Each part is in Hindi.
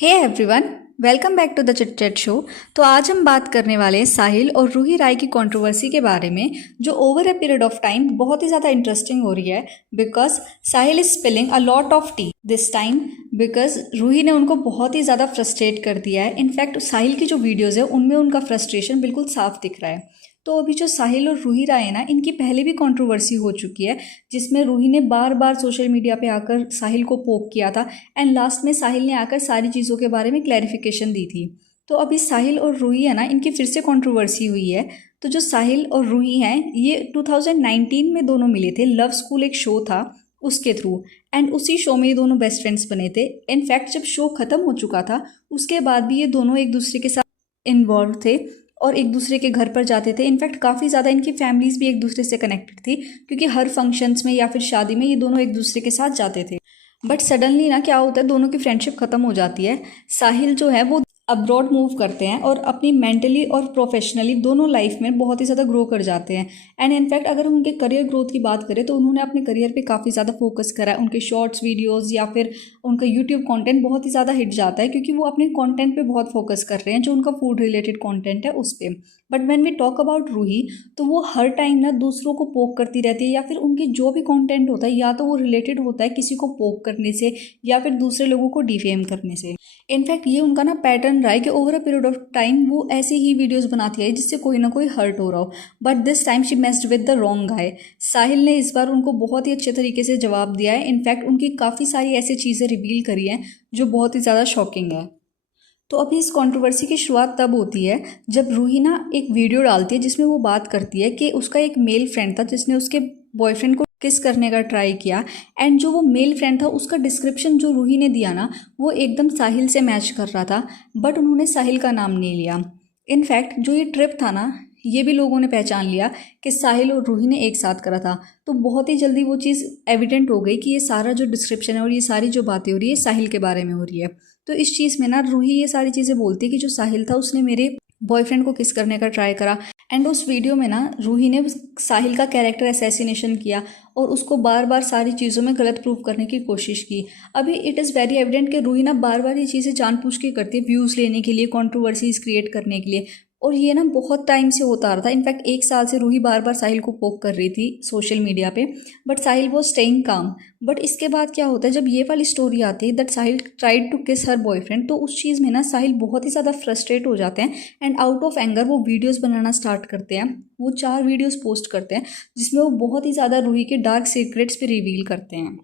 Hey everyone, welcome back to the chit chat show. तो आज हम बात करने वाले हैं साहिल और रूही राय की कंट्रोवर्सी के बारे में, जो over a period of time बहुत ही ज़्यादा इंटरेस्टिंग हो रही है। Because Sahil is spilling a lot of tea this time, because Ruhi ने उनको बहुत ही ज़्यादा फ्रस्ट्रेट कर दिया है। इनफैक्ट साहिल की जो वीडियोज़ है उनमें उनका फ्रस्ट्रेशन बिल्कुल साफ दिख रहा है। तो अभी जो साहिल और रूही राय है ना, इनकी पहले भी कंट्रोवर्सी हो चुकी है, जिसमें रूही ने बार बार सोशल मीडिया पे आकर साहिल को पोक किया था एंड लास्ट में साहिल ने आकर सारी चीज़ों के बारे में क्लैरिफिकेशन दी थी। तो अभी साहिल और रूही है ना, इनकी फिर से कंट्रोवर्सी हुई है। तो जो साहिल और रूही हैं, ये 2019 में दोनों मिले थे। लव स्कूल एक शो था, उसके थ्रू, एंड उसी शो में ये दोनों बेस्ट फ्रेंड्स बने थे। इनफैक्ट जब शो ख़त्म हो चुका था उसके बाद भी ये दोनों एक दूसरे के साथ इन्वॉल्व थे और एक दूसरे के घर पर जाते थे। इनफैक्ट काफ़ी ज़्यादा इनकी फैमिलीज़ भी एक दूसरे से कनेक्टेड थी, क्योंकि हर फंक्शंस में या फिर शादी में ये दोनों एक दूसरे के साथ जाते थे। बट सडनली ना क्या होता है, दोनों की फ्रेंडशिप ख़त्म हो जाती है। साहिल जो है वो अब्रॉड मूव करते हैं और अपनी मेंटली और प्रोफेशनली दोनों लाइफ में बहुत ही ज़्यादा ग्रो कर जाते हैं। एंड इनफैक्ट अगर उनके करियर ग्रोथ की बात करें तो उन्होंने अपने करियर पे काफ़ी ज़्यादा फोकस करा है। उनके शॉर्ट्स वीडियोज़ या फिर उनका यूट्यूब कंटेंट बहुत ही ज़्यादा हिट जाता है, क्योंकि वो अपने कंटेंट पे बहुत फोकस कर रहे हैं, जो उनका फूड रिलेटेड कंटेंट है उस पर। But when we talk about Ruhi, तो वो हर टाइम ना दूसरों को पोक करती रहती है, या फिर उनके जो भी कंटेंट होता है या तो वो रिलेटेड होता है किसी को पोक करने से या फिर दूसरे लोगों को डिफेम करने से। इनफैक्ट ये उनका ना पैटर्न रहा है कि over a period of time वो ऐसी ही वीडियोस बनाती है जिससे कोई ना कोई हर्ट हो रहा हो। But this time she messed with the wrong guy. Sahil ने इस बार उनको बहुत ही अच्छे तरीके से जवाब दिया है। इनफैक्ट उनकी काफ़ी सारी ऐसी चीज़ें रिवील करी हैं जो बहुत ही ज़्यादा शॉकिंग है। तो अभी इस कंट्रोवर्सी की शुरुआत तब होती है जब रूही ना एक वीडियो डालती है जिसमें वो बात करती है कि उसका एक मेल फ्रेंड था जिसने उसके बॉयफ्रेंड को किस करने का ट्राई किया। एंड जो वो मेल फ्रेंड था उसका डिस्क्रिप्शन जो रूही ने दिया ना, वो एकदम साहिल से मैच कर रहा था, बट उन्होंने साहिल का नाम नहीं लिया। इनफैक्ट जो ये ट्रिप था ना, ये भी लोगों ने पहचान लिया कि साहिल और रूही ने एक साथ करा था। तो बहुत ही जल्दी वो चीज़ एविडेंट हो गई कि ये सारा जो डिस्क्रिप्शन है और ये सारी जो बातें हो रही है साहिल के बारे में हो रही है। तो इस चीज़ में ना रूही ये सारी चीज़ें बोलती है कि जो साहिल था उसने मेरे बॉयफ्रेंड को किस करने का ट्राई करा। एंड उस वीडियो में ना रूही ने साहिल का कैरेक्टर असैसिनेशन किया और उसको बार बार सारी चीज़ों में गलत प्रूव करने की कोशिश की। अभी इट इज़ वेरी एविडेंट कि रूही ना बार बार ये चीज़ें जानबूझ के करती है, व्यूज़ लेने के लिए, कंट्रोवर्सीज क्रिएट करने के लिए। और ये ना बहुत टाइम से होता आ रहा था। इनफैक्ट 1 साल से रूही बार बार साहिल को पोक कर रही थी सोशल मीडिया पे, बट साहिल वो स्टेइंग काम। बट इसके बाद क्या होता है, जब ये वाली स्टोरी आती है दैट साहिल ट्राइड टू किस हर बॉयफ्रेंड, तो उस चीज़ में ना साहिल बहुत ही ज़्यादा फ्रस्ट्रेट हो जाते हैं एंड आउट ऑफ एंगर वो वीडियोस बनाना स्टार्ट करते हैं। वो 4 वीडियोस पोस्ट करते हैं जिसमें वो बहुत ही ज़्यादा रूही के डार्क सीक्रेट्स पे रिवील करते हैं।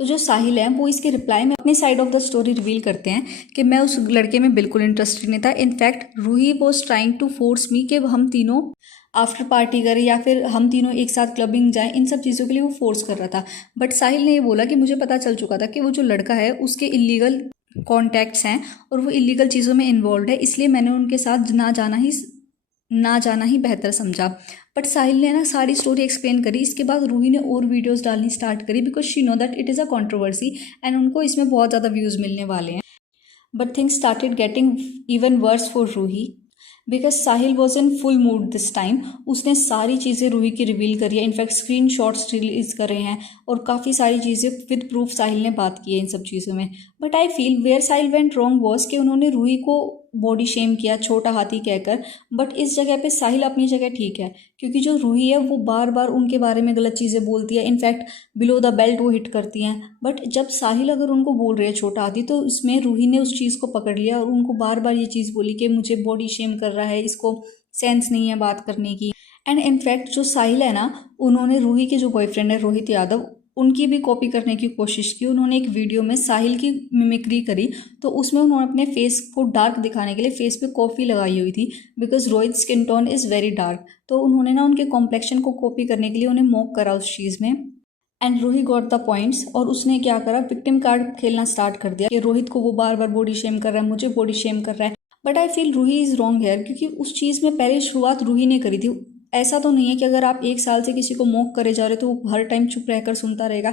तो जो साहिल है वो इसके रिप्लाई में अपनी side of the story reveal करते हैं कि मैं उस लड़के में बिल्कुल इंटरेस्टेड नहीं था। In fact Ruhi was trying to force me कि हम तीनों आफ्टर पार्टी करें या फिर हम तीनों एक साथ क्लबिंग जाएं, इन सब चीज़ों के लिए वो फोर्स कर रहा था। बट साहिल ने ये बोला कि मुझे पता चल चुका था कि वो जो लड़का है उसके इलीगल कॉन्टैक्ट्स हैं और वो इलीगल चीज़ों में इन्वॉल्व है, इसलिए मैंने उनके साथ ना जाना ही बेहतर समझा। बट साहिल ने ना सारी स्टोरी एक्सप्लेन करी। इसके बाद रूही ने और वीडियोस डालनी स्टार्ट करी, because she know that it is a controversy and उनको इसमें बहुत ज़्यादा व्यूज़ मिलने वाले हैं। But things started getting even worse for Ruhi, because Sahil was in full mood this time. उसने सारी चीज़ें रूही की रिवील करी है, इनफैक्ट स्क्रीन शॉट्स रिलीज करे हैं और काफ़ी सारी चीज़ें विद प्रूफ साहिल ने बात की है इन सब चीज़ों में। But I feel where Sahil went wrong was कि उन्होंने रूही को बॉडी शेम किया छोटा हाथी कहकर। बट इस जगह पे साहिल अपनी जगह ठीक है, क्योंकि जो रूही है वो बार बार उनके बारे में गलत चीज़ें बोलती है। इनफैक्ट बिलो द बेल्ट वो हिट करती हैं। बट जब साहिल अगर उनको बोल रहे हैं छोटा हाथी, तो उसमें रूही ने उस चीज़ को पकड़ लिया और उनको बार बार ये चीज़ बोली कि मुझे बॉडी शेम कर रहा है, इसको सेंस नहीं है बात करने की। एंड इनफैक्ट जो साहिल है ना, उन्होंने रूही के जो बॉयफ्रेंड है रोहित यादव, उनकी भी कॉपी करने की कोशिश की। उन्होंने एक वीडियो में साहिल की मिमिक्री करी, तो उसमें उन्होंने अपने फेस को डार्क दिखाने के लिए फेस पे कॉफ़ी लगाई हुई थी, because Rohit skin tone is very dark. तो उन्होंने ना उनके कॉम्प्लेक्शन को कॉपी करने के लिए उन्हें मॉक करा उस चीज़ में। And Ruhi got the points और उसने क्या करा, विक्टिम कार्ड खेलना स्टार्ट कर दिया कि रोहित को वो बार बार बॉडी शेम कर रहा है, मुझे बॉडी शेम कर रहा है। But I feel Ruhi is wrong here, क्योंकि उस चीज़ में पहले शुरुआत रूही ने करी थी। ऐसा तो नहीं है कि अगर आप 1 साल से किसी को मॉक करे जा रहे हो तो वो हर टाइम चुप रहकर सुनता रहेगा।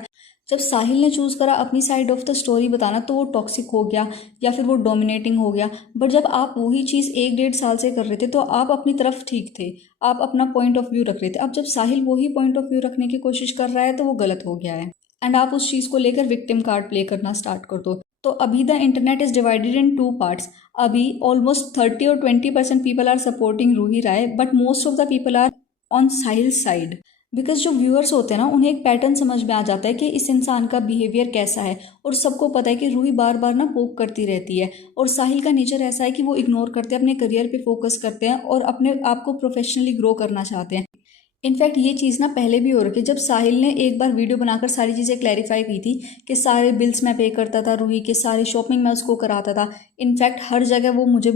जब साहिल ने चूज़ करा अपनी साइड ऑफ द स्टोरी बताना, तो वो टॉक्सिक हो गया या फिर वो डोमिनेटिंग हो गया। बट जब आप वही चीज़ 1-1.5 साल से कर रहे थे तो आप अपनी तरफ ठीक थे, आप अपना पॉइंट ऑफ व्यू रख रहे थे। अब जब साहिल वही पॉइंट ऑफ व्यू रखने की कोशिश कर रहा है तो वो गलत हो गया है एंड आप उस चीज़ को लेकर विक्टिम कार्ड प्ले करना स्टार्ट कर दो। तो अभी the internet is divided in two parts. अभी ऑलमोस्ट 30 और 20% people are supporting Ruhi Rai, but most of the people are on Sahil side. Because जो व्यूअर्स होते हैं ना, उन्हें एक पैटर्न समझ में आ जाता है कि इस इंसान का बिहेवियर कैसा है, और सबको पता है कि रूही बार बार ना पोक करती रहती है, और साहिल का नेचर ऐसा है कि वो इग्नोर करते हैं, अपने करियर पे फोकस करते हैं और अपने आप को प्रोफेशनली ग्रो करना चाहते हैं। इनफैक्ट ये चीज़ ना पहले भी हो रखी है, जब साहिल ने एक बार वीडियो बनाकर सारी चीज़ें क्लैरिफाई की थी कि सारे बिल्स मैं पे करता था, रूही के सारी शॉपिंग मैं उसको कराता था। इनफैक्ट हर जगह वो मुझे